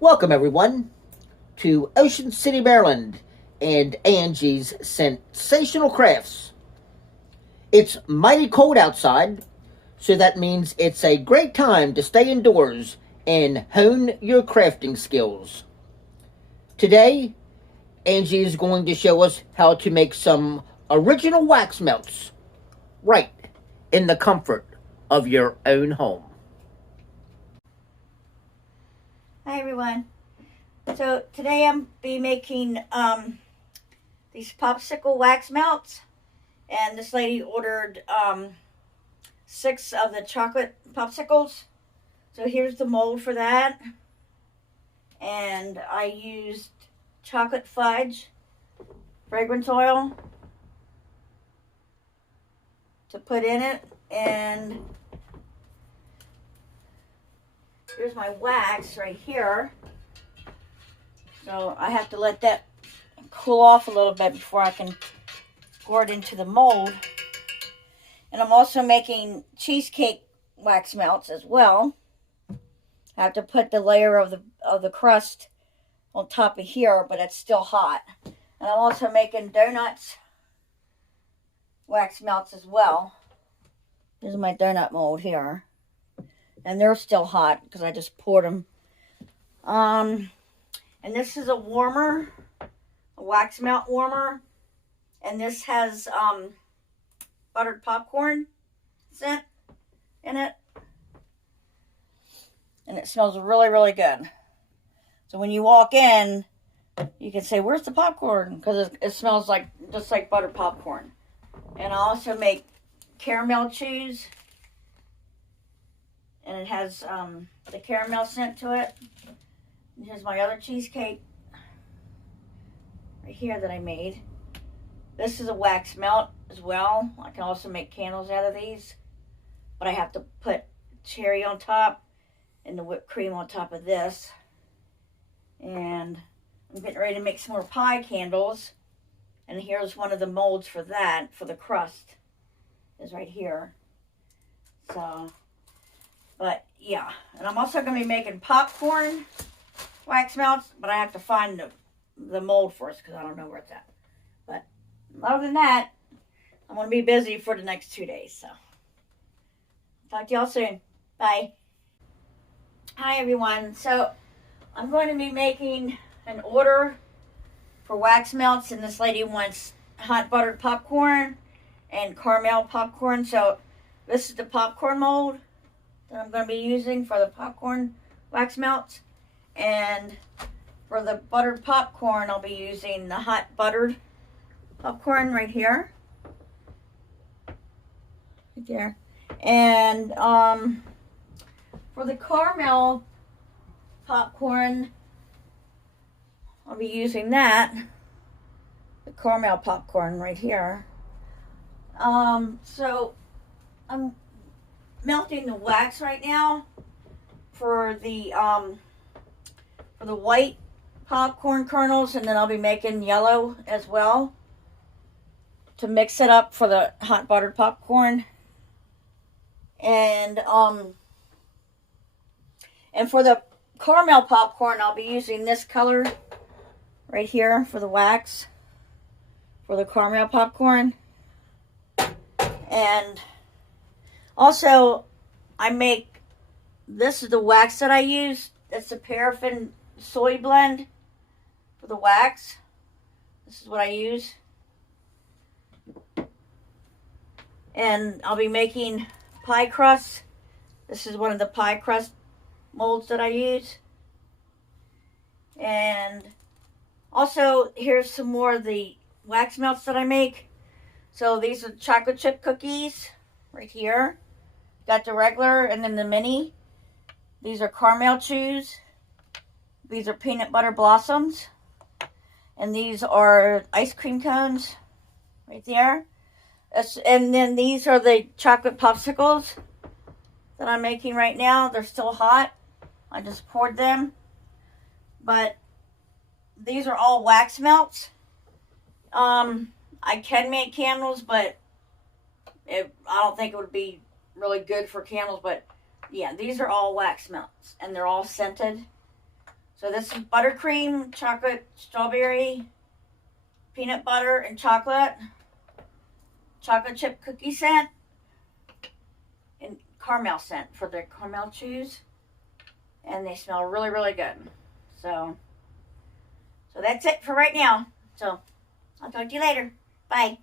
Welcome, everyone, to Ocean City, Maryland, and Angie's Scentsational Crafts. It's mighty cold outside, so that means it's a great time to stay indoors and hone your crafting skills. Today, Angie is going to show us how to make some original wax melts right in the comfort of your own home. Hi everyone. So today I'm be making these popsicle wax melts, and this lady ordered 6 of the chocolate popsicles. So here's the mold for that, and I used chocolate fudge fragrance oil to put in it, and here's my wax right here. So I have to let that cool off a little bit before I can pour it into the mold. And I'm also making cheesecake wax melts as well. I have to put the layer of the crust on top of here, but it's still hot. And I'm also making donuts wax melts as well. This is my donut mold here. And they're still hot because I just poured them. And this is a warmer, a wax melt warmer. And this has buttered popcorn scent in it. And it smells really, really good. So when you walk in, you can say, "Where's the popcorn?" Because it smells like just like buttered popcorn. And I also make caramel chews. And it has the caramel scent to it. And here's my other cheesecake right here that I made. This is a wax melt as well. I can also make candles out of these. But I have to put cherry on top and the whipped cream on top of this. And I'm getting ready to make some more pie candles. And here's one of the molds for that, for the crust. Is right here. So... but yeah, and I'm also going to be making popcorn wax melts, but I have to find the mold first because I don't know where it's at. But other than that, I'm going to be busy for the next 2 days. So talk to y'all soon. Bye. Hi everyone. So I'm going to be making an order for wax melts, and this lady wants hot buttered popcorn and caramel popcorn. So this is the popcorn mold that I'm going to be using for the popcorn wax melts. And for the buttered popcorn, I'll be using the hot buttered popcorn right here. Right there. And for the caramel popcorn, I'll be using that. The caramel popcorn right here. So I'm melting the wax right now for the white popcorn kernels, and then I'll be making yellow as well to mix it up for the hot buttered popcorn. And for the caramel popcorn, I'll be using this color right here for the wax for the caramel popcorn. And also, this is the wax that I use. It's the paraffin soy blend for the wax. This is what I use. And I'll be making pie crust. This is one of the pie crust molds that I use. And also, here's some more of the wax melts that I make. So these are chocolate chip cookies right here. Got the regular and then the mini. These are caramel chews. These are peanut butter blossoms. And these are ice cream cones right there. And then these are the chocolate popsicles that I'm making right now. They're still hot. I just poured them. But these are all wax melts. I can make candles, but I don't think it would be really good for candles. But yeah, these are all wax melts, and they're all scented. So this is buttercream, chocolate, strawberry, peanut butter, and chocolate chip cookie scent, and caramel scent for the caramel chews. And they smell really, really good. So that's it for right now. So I'll talk to you later. Bye.